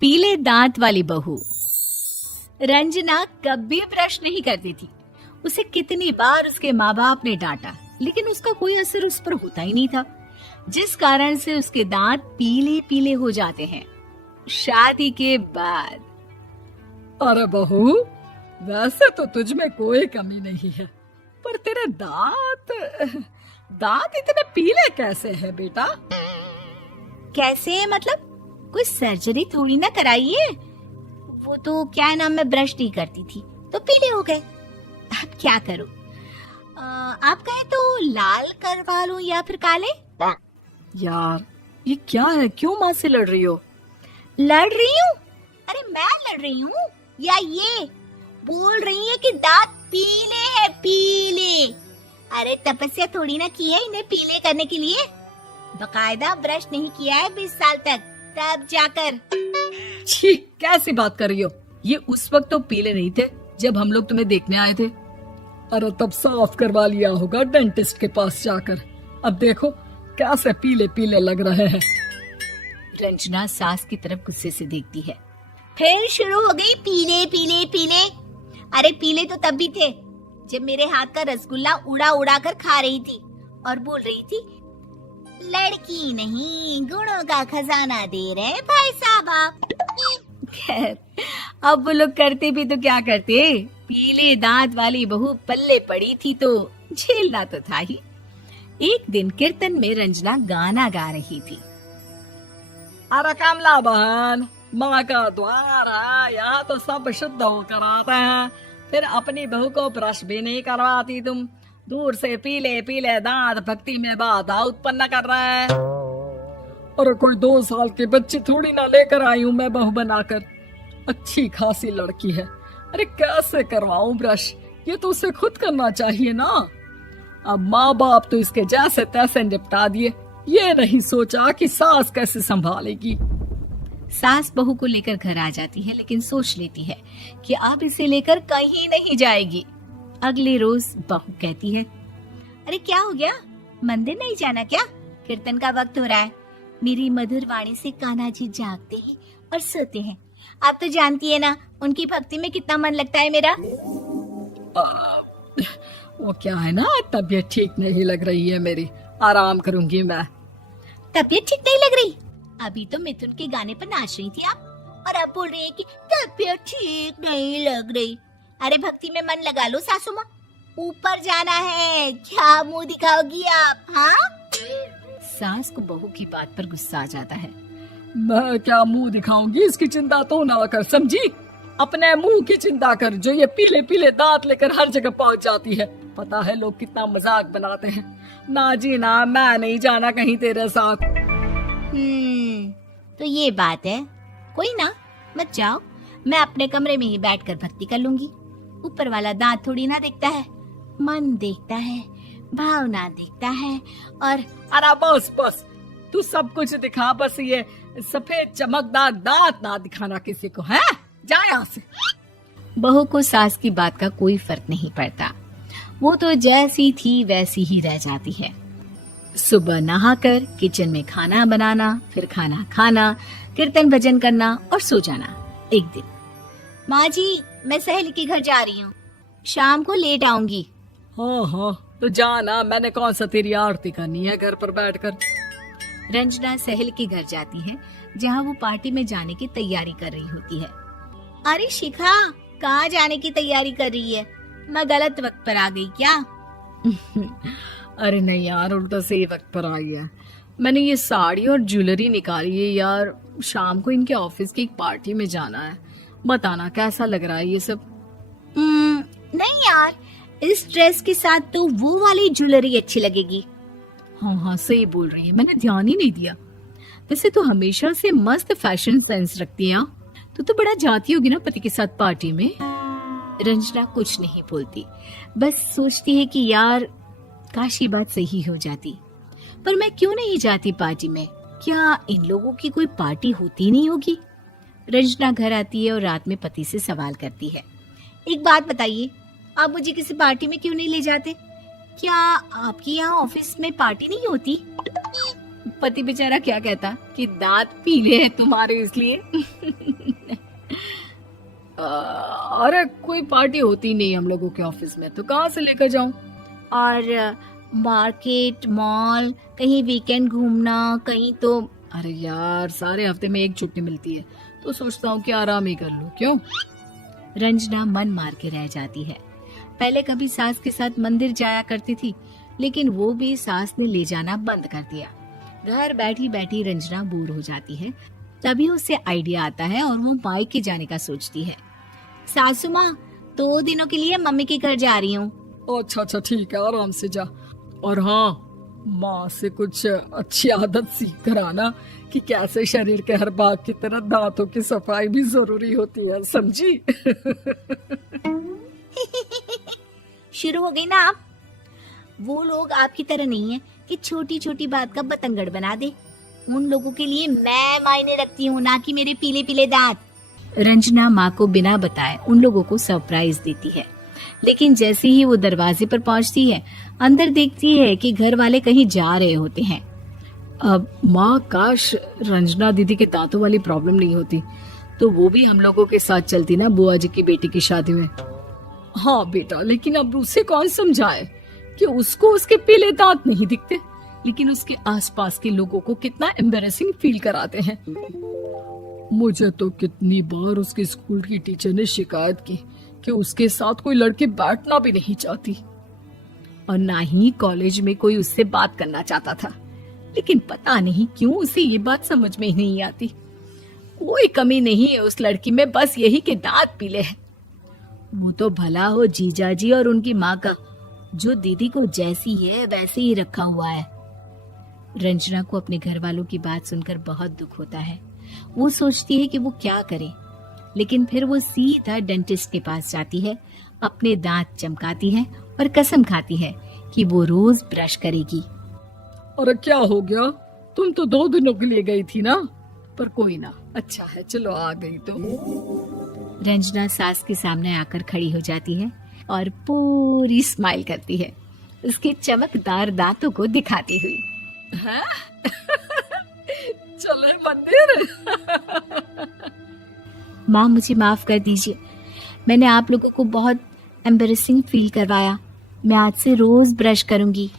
पीले दांत वाली बहू। रंजना कभी ब्रश नहीं करती थी। उसे कितनी बार उसके माँ बाप ने डांटा, लेकिन उसका कोई असर उस पर होता ही नहीं था, जिस कारण से उसके दांत पीले पीले हो जाते हैं। शादी के बाद अरे बहू, वैसे तो तुझ में कोई कमी नहीं है, पर तेरे दांत इतने पीले कैसे हैं बेटा? कैसे मतलब? कोई सर्जरी थोड़ी ना कराइए। वो तो क्या नाम, मैं ब्रश नहीं करती थी तो पीले हो गए। अब क्या करूं? आप कहें तो लाल करवा लूं या फिर काले? यार ये क्या है, क्यों माँ से लड़ रही हो? लड़ रही हूँ? अरे मैं लड़ रही हूँ या ये बोल रही है कि दांत पीले हैं, पीले। अरे तपस्या थोड़ी ना की है इन्हें पीले करने के लिए। बकायदा ब्रश नहीं किया है 20 साल तक, तब जाकर। छी, कैसी बात कर रही हो? ये उस वक्त तो पीले नहीं थे जब हम लोग तुम्हें देखने आए थे। अरे तब साफ करवा लिया होगा डेंटिस्ट के पास जाकर। अब देखो कैसे पीले पीले लग रहे हैं। रंजना सास की तरफ गुस्से से देखती है। फिर शुरू हो गई पीले पीले पीले। अरे पीले तो तब भी थे जब मेरे हाथ का रसगुल्ला उड़ा उड़ा कर खा रही थी और बोल रही थी, लड़की नहीं गुणों का खजाना दे रहे भाई साहब आप। खैर, अब वो लोग करते भी तो क्या करते, पीले दांत वाली बहू पल्ले पड़ी थी तो झेलना तो था ही। एक दिन कीर्तन में रंजना गाना गा रही थी। अरे कमला बहन, माँ का द्वार है, यहाँ तो सब शुद्ध होकर आते हैं, फिर अपनी बहू को ब्रश भी नहीं करवाती तुम। दूर से पीले पीले दांत भक्ति में बाधा उत्पन्न कर रहे हैं। अरे कोई 2 साल के बच्ची थोड़ी ना लेकर आई हूँ मैं बहू बनाकर। अच्छी खासी लड़की है, अरे कैसे करवाऊं ब्रश? ये तो उसे खुद करना चाहिए ना। अब माँ बाप तो इसके जैसे तैसे निपटा दिए, ये नहीं सोचा कि सास कैसे संभालेगी। सास बहू को लेकर घर आ जाती है, लेकिन सोच लेती है कि अब इसे लेकर कहीं नहीं जाएगी। अगले रोज बहू कहती है, अरे क्या हो गया, मंदिर नहीं जाना क्या? कीर्तन का वक्त हो रहा है। मेरी मधुर वाणी से कान्हा जी जागते हैं और सोते हैं। आप तो जानती है ना उनकी भक्ति में कितना मन लगता है मेरा। वो क्या है ना, तबीयत ठीक नहीं लग रही है मेरी, आराम करूंगी मैं। तबीयत ठीक नहीं लग रही? अभी तो मिथुन के गाने पर नाच रही थी आप, और अब बोल रही है कि तबीयत ठीक नहीं लग रही। अरे भक्ति में मन लगा लो सासू माँ, ऊपर जाना है, क्या मुंह दिखाओगी आप? हाँ? सास को बहू की बात पर गुस्सा आ जाता है। मैं क्या मुंह दिखाऊंगी, इसकी चिंता तो ना कर, समझी? अपने मुंह की चिंता कर, जो ये पीले पीले दांत लेकर हर जगह पहुंच जाती है। पता है लोग कितना मजाक बनाते हैं। ना जी ना, मैं नहीं जाना कहीं तेरे साथ। तो ये बात है। कोई ना, मत जाओ, मैं अपने कमरे में ही बैठकर भक्ति कर लूंगी। ऊपर वाला दांत थोड़ी ना देखता है, मन देखता है, भावना देखता है। और अरे बस बस, तू सब कुछ दिखा, बस ये सफेद चमकदार दांत ना दिखाना किसी को, है? जा यहाँ से। बहू को सास की बात का कोई फर्क नहीं पड़ता, वो तो जैसी थी वैसी ही रह जाती है। सुबह नहाकर किचन में खाना बनाना, फिर खाना खाना, कीर्तन भजन करना और सो जाना। एक दिन, माँ जी मैं सहेली के घर जा रही हूँ, शाम को लेट आऊंगी। हाँ हाँ तो जाना, मैंने कौन सा तेरी आरती करनी है घर पर बैठकर। रंजना सहेली के घर जाती है, जहाँ वो पार्टी में जाने की तैयारी कर रही होती है। अरे शिखा, कहाँ जाने की तैयारी कर रही है? मैं गलत वक्त पर आ गई क्या? अरे नहीं यार, उल्टा सही वक्त पर आ गया। मैंने ये साड़ी और ज्वेलरी निकाली है यार, शाम को इनके ऑफिस की एक पार्टी में जाना है। बताना कैसा लग रहा है ये सब? नहीं यार, इस ड्रेस के साथ तो वो वाली ज्वेलरी अच्छी लगेगी। हाँ हाँ सही बोल रही है, मैंने ध्यान ही नहीं दिया। वैसे तो हमेशा से मस्त फैशन सेंस रखती है। तो बड़ा जाती होगी ना पति के साथ पार्टी में। रंजना कुछ नहीं बोलती, बस सोचती है कि यार काश ये बात सही हो जाती, पर मैं क्यों नहीं जाती पार्टी में? क्या इन लोगों की कोई पार्टी होती नहीं होगी? रंजना घर आती है और रात में पति से सवाल करती है, एक बात बताइए, आप मुझे किसी पार्टी में क्यों नहीं ले जाते? क्या आपकी यहाँ ऑफिस में पार्टी नहीं होती? पति बेचारा क्या कहता कि दांत पीले हैं तुम्हारे इसलिए। अरे कोई पार्टी होती नहीं हम लोगों के ऑफिस में, तो कहाँ से लेकर जाऊं? और मार्केट, मॉल, कहीं वीकेंड घूमना, कहीं तो। अरे यार, सारे हफ्ते में एक छुट्टी मिलती है, तो सोचता हूँ कि आराम ही कर लूं। क्यों? रंजना मन मार के रह जाती है। पहले कभी सास के साथ मंदिर जाया करती थी, लेकिन वो भी सास ने ले जाना बंद कर दिया। घर बैठी बैठी रंजना बोर हो जाती है। तभी उसे आइडिया आता है और वो मायके जाने का सोचती है। सासू माँ, 2 दिनों के लिए मम्मी के घर जा रही हूँ। अच्छा अच्छा, ठीक है, आराम से जा। और हाँ, माँ से कुछ अच्छी आदत सीख कर आना कि कैसे शरीर के हर भाग की तरह दांतों की सफाई भी जरूरी होती है, समझी? शुरू हो गई ना आप। वो लोग आपकी तरह नहीं है कि छोटी छोटी बात का बतंगड़ बना दे। उन लोगों के लिए मैं मायने रखती हूँ, ना कि मेरे पीले पीले दांत। रंजना माँ को बिना बताए उन लोगों को सरप्राइज देती है, लेकिन जैसे ही वो दरवाजे पर पहुंचती है, अंदर देखती है कि घर वाले कहीं जा रहे होते हैं। अब माँ, काश रंजना दीदी के दांतों वाली प्रॉब्लम नहीं होती, तो वो भी हम लोगों के साथ चलती ना बुआ जी की बेटी की शादी में। हाँ बेटा, लेकिन अब उसे कौन समझाए कि उसको उसके पीले दांत नहीं दिखते, लेकिन उसके आसपास के लोगों को कितना एम्बैरेसिंग फील कराते हैं। मुझे तो कितनी बार उसके स्कूल की टीचर ने शिकायत की कि उसके साथ कोई लड़की बैठना भी नहीं चाहती, और ना ही कॉलेज में कोई उससे बात करना चाहता था। लेकिन पता नहीं क्यों उसे ये बात समझ में ही नहीं आती। कोई कमी नहीं है उस लड़की में, बस यही कि दांत पीले हैं। वो तो भला हो जीजा जी और उनकी माँ का, जो दीदी को जैसी है वैसे ही रखा हुआ है। रंजना को अपने घर वालों की बात सुनकर बहुत दुख होता है। वो सोचती है कि वो क्या करे, लेकिन फिर वो सीधा डेंटिस्ट के पास जाती है, अपने दांत चमकाती है और कसम खाती है कि वो रोज ब्रश करेगी। अरे क्या हो गया? तुम तो 2 दिनों के लिए गई थी ना, पर कोई ना, अच्छा है, चलो आ गई तो। रंजना सास के सामने आकर खड़ी हो जाती है और पूरी स्माइल करती है, उसके चमकदार दांतों को दिखाती हुई। हैं? चले मंदिर? माँ, मुझे माफ कर दीजिए, मैंने आप लोगों को बहुत एम्बैरेसिंग फील करवाया। मैं आज से रोज ब्रश करूंगी।